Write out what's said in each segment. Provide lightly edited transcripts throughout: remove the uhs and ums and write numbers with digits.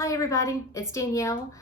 Hi everybody, it's Danielle.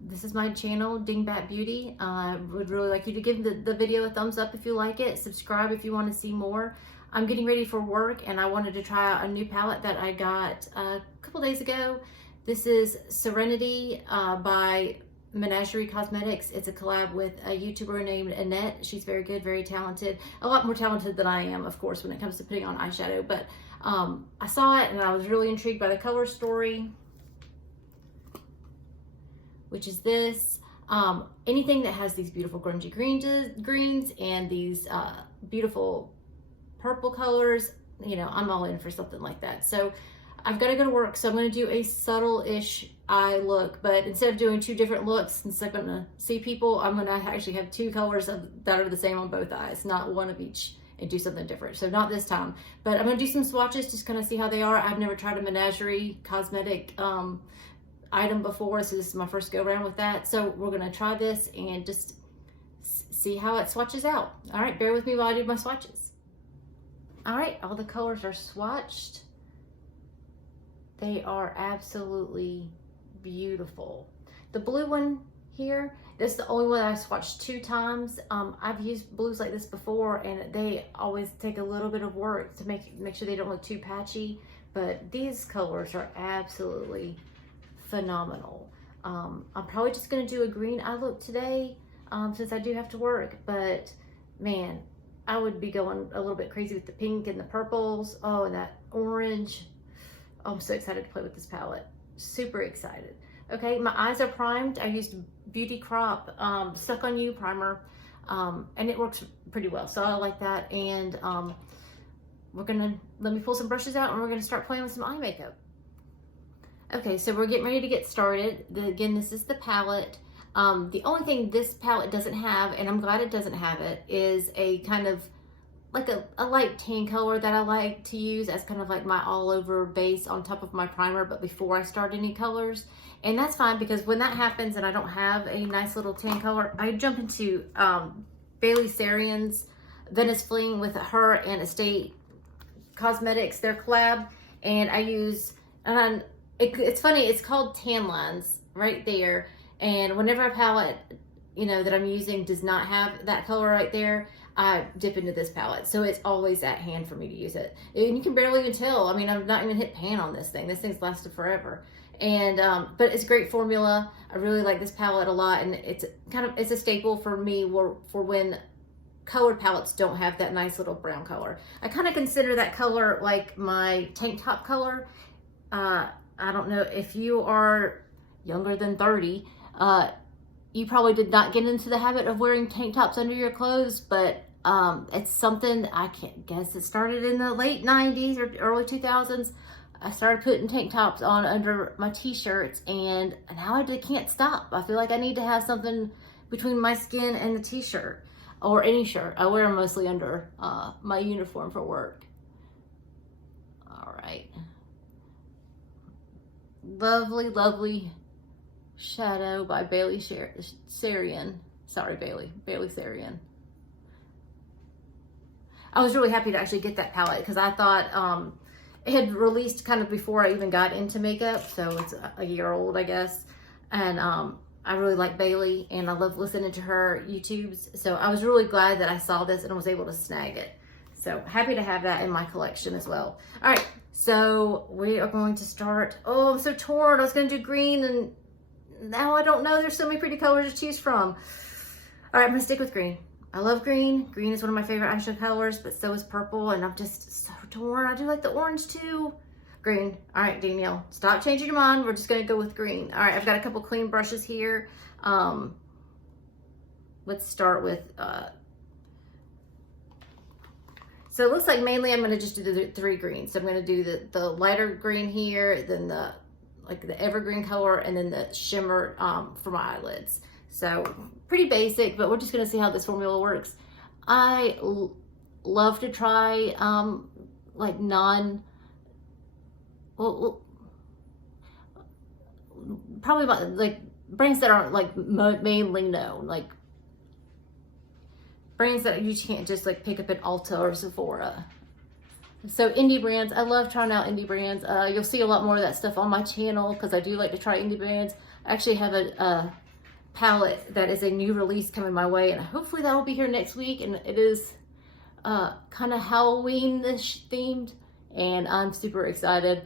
This is my channel, DingbatBeauty. I would really like you to give the video a thumbs up if you like it, subscribe if you want to see more. I'm getting ready for work and I wanted to try out a new palette that I got a couple days ago. This is Serenity by Menagerie Cosmetics. It's a collab with a YouTuber named Annette. She's very good, very talented. A lot more talented than I am, of course, when it comes to putting on eyeshadow. But I saw it and I was really intrigued by the color story, which is this. Anything that has these beautiful grungy greens and these beautiful purple colors, you know, I'm all in for something like that. So I've got to go to work, so I'm going to do a subtle-ish eye look, but instead of doing two different looks, since I'm going to see people, I'm going to actually have two colors that are the same on both eyes, not one of each, and do something different. So not this time, but I'm going to do some swatches, just kind of see how they are. I've never tried a Menagerie cosmetic item before, so this is my first go around with that. So we're going to try this and just see how it swatches out. All right, bear with me while I do my swatches. All right, all the colors are swatched. They are absolutely beautiful. The blue one here, this is the only one I've swatched 2 times. I've used blues like this before and they always take a little bit of work to make sure they don't look too patchy, but these colors are absolutely phenomenal. I'm probably just gonna do a green eye look today since I do have to work, but man, I would be going a little bit crazy with the pink and the purples. Oh, and that orange. Oh, I'm so excited to play with this palette. Super excited. Okay, my eyes are primed. I used Beauty Crop Stuck On You primer, and it works pretty well, so I like that. And let me pull some brushes out and we're gonna start playing with some eye makeup. Okay, so we're getting ready to get started. Again, this is the palette. The only thing this palette doesn't have, and I'm glad it doesn't have it, is a kind of like a light tan color that I like to use as kind of like my all over base on top of my primer, but before I start any colors. And that's fine, because when that happens and I don't have a nice little tan color, I jump into Bailey Sarian's Venice Fling with her and Estate Cosmetics, their collab. And I use, it's funny, it's called Tan Lines right there. And whenever a palette, you know, that I'm using does not have that color right there, I dip into this palette. So it's always at hand for me to use it. And you can barely even tell. I mean, I've not even hit pan on this thing. This thing's lasted forever. And, but it's a great formula. I really like this palette a lot. And it's a staple for me for when colored palettes don't have that nice little brown color. I kind of consider that color like my tank top color. I don't know if you are younger than 30, you probably did not get into the habit of wearing tank tops under your clothes, but it's something, I can't guess, it started in the late 90s or early 2000s. I started putting tank tops on under my t-shirts, and now I can't stop. I feel like I need to have something between my skin and the t-shirt, or any shirt. I wear them mostly under my uniform for work. All right. Lovely, lovely shadow by Bailey Sarian. Sorry, Bailey Sarian. I was really happy to actually get that palette because I thought it had released kind of before I even got into makeup, so it's a year old, I guess. And I really like Bailey and I love listening to her YouTubes, so I was really glad that I saw this and was able to snag it. So happy to have that in my collection as well. All right, so we are going to start. Oh, I'm so torn. I was going to do green and now I don't know. There's so many pretty colors to choose from. All right, I'm gonna stick with green. I love green. Green is one of my favorite eyeshadow colors, but so is purple, and I'm just so torn. I do like the orange too. Green. All right, Danielle, stop changing your mind. We're just gonna go with green. All right, I've got a couple clean brushes here. Let's start with, so it looks like mainly I'm gonna just do the 3 greens. So I'm gonna do the lighter green here, then the evergreen color, and then the shimmer for my eyelids. So pretty basic, but we're just gonna see how this formula works. I love to try like probably about like brands that aren't like mainly known, like brands that you can't just like pick up at Ulta or Sephora. So indie brands, I love trying out indie brands. You'll see a lot more of that stuff on my channel because I do like to try indie brands. I actually have a palette that is a new release coming my way, and hopefully that will be here next week. And it is kind of Halloween-ish themed, and I'm super excited.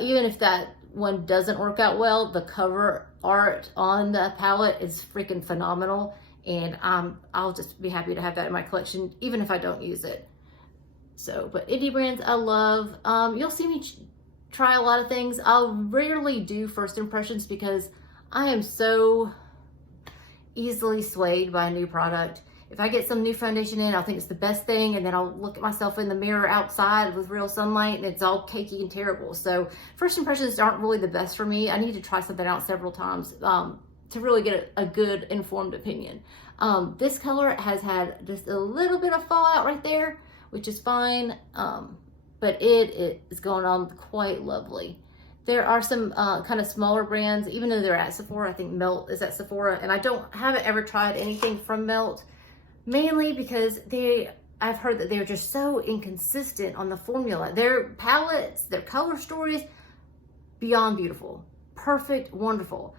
Even if that one doesn't work out well, the cover art on the palette is freaking phenomenal, and I'll just be happy to have that in my collection, even if I don't use it. So, but indie brands I love. You'll see me try a lot of things. I'll rarely do first impressions because I am so easily swayed by a new product. If I get some new foundation in, I'll think it's the best thing, and then I'll look at myself in the mirror outside with real sunlight and it's all cakey and terrible. So first impressions aren't really the best for me. I need to try something out several times to really get a good informed opinion. This color has had just a little bit of fallout right there, which is fine, but it is going on quite lovely. There are some kind of smaller brands, even though they're at Sephora. I think Melt is at Sephora, and I haven't ever tried anything from Melt, mainly because I've heard that they're just so inconsistent on the formula. Their palettes, their color stories, beyond beautiful, perfect, wonderful.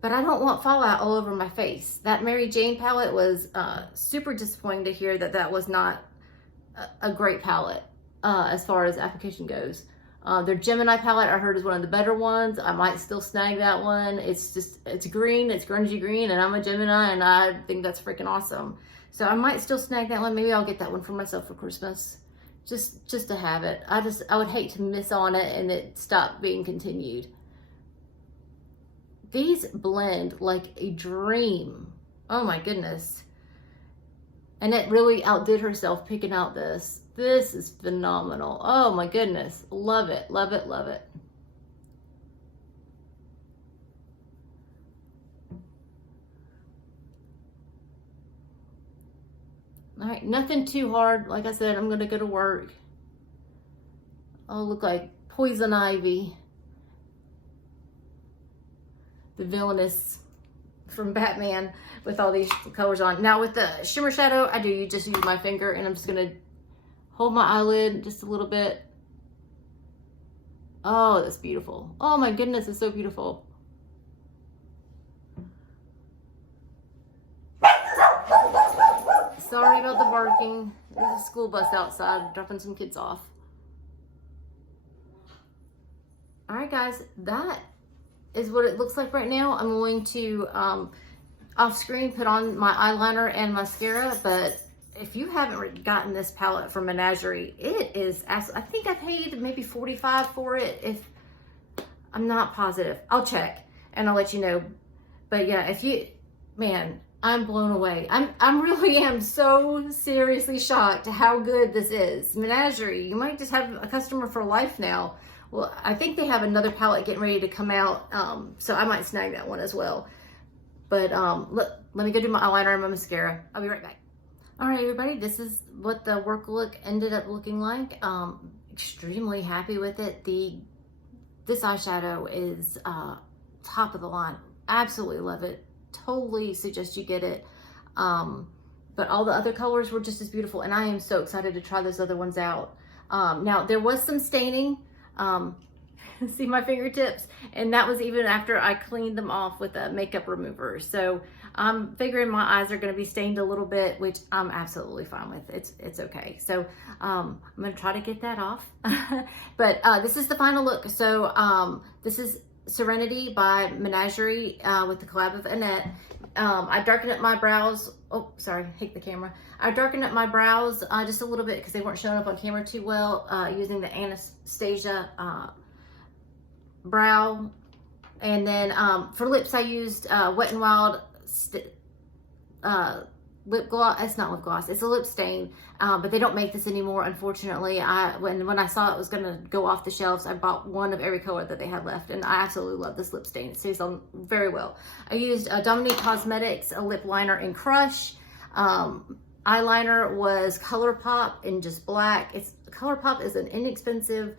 But I don't want fallout all over my face. That Mary Jane palette was super disappointing to hear that was not a great palette as far as application goes. Their Gemini palette I heard is one of the better ones. I might still snag that one. It's green, it's grungy green, and I'm a Gemini, and I think that's freaking awesome. So I might still snag that one. Maybe I'll get that one for myself for Christmas, just to have it. I would hate to miss on it and it stop being continued. These blend like a dream. Oh my goodness. Annette really outdid herself picking out this. This is phenomenal. Oh my goodness. Love it, love it, love it. All right, nothing too hard. Like I said, I'm gonna go to work. I'll look like Poison Ivy, the villainess from Batman, with all these colors on. Now with the shimmer shadow, you just use my finger, and I'm just gonna hold my eyelid just a little bit. Oh, that's beautiful. Oh my goodness, it's so beautiful. Sorry about the barking. There's a school bus outside dropping some kids off. All right, guys, that is what it looks like right now. I'm going to off screen put on my eyeliner and mascara, but if you haven't gotten this palette from Menagerie, it is, I think I paid maybe $45 for it. I'm not positive. I'll check and I'll let you know. But yeah, man, I'm blown away. I really am so seriously shocked how good this is. Menagerie, you might just have a customer for life now. Well, I think they have another palette getting ready to come out, so I might snag that one as well. But let me go do my eyeliner and my mascara. I'll be right back. All right, everybody, this is what the work look ended up looking like. Extremely happy with it. This eyeshadow is top of the line. Absolutely love it. Totally suggest you get it. But all the other colors were just as beautiful, and I am so excited to try those other ones out. Now, there was some staining. See my fingertips, and that was even after I cleaned them off with a makeup remover. So I'm figuring my eyes are going to be stained a little bit, which I'm absolutely fine with. It's okay. So I'm going to try to get that off. But this is the final look. So this is Serenity by Menagerie with the collab of Annette. I darkened up my brows. Oh, sorry, hit the camera. I darkened up my brows just a little bit because they weren't showing up on camera too well, using the Anastasia brow. And then for lips, I used Wet n Wild lip gloss. It's not lip gloss, it's a lip stain, but they don't make this anymore, unfortunately. When I saw it was gonna go off the shelves, I bought one of every color that they had left, and I absolutely love this lip stain. It stays on very well. I used Dominique Cosmetics, a lip liner in Crush. Eyeliner was ColourPop in just black. ColourPop is an inexpensive,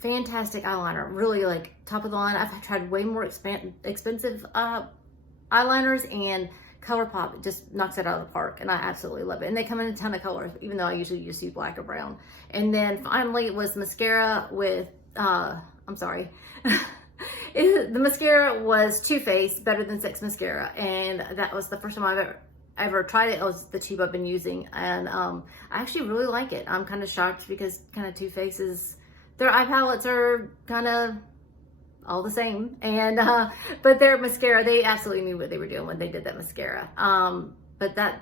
fantastic eyeliner, really like top of the line. I've tried way more expensive eyeliners, and ColourPop just knocks it out of the park, and I absolutely love it. And they come in a ton of colors, even though I usually just use black or brown. And then finally was mascara with, I'm sorry. The mascara was Too Faced Better Than Sex mascara, and that was the first time I've ever tried it. It was the tube I've been using, and I actually really like it. I'm kind of shocked because kind of Too Faced's, their eye palettes are kind of all the same, and but their mascara, they absolutely knew what they were doing when they did that mascara. But that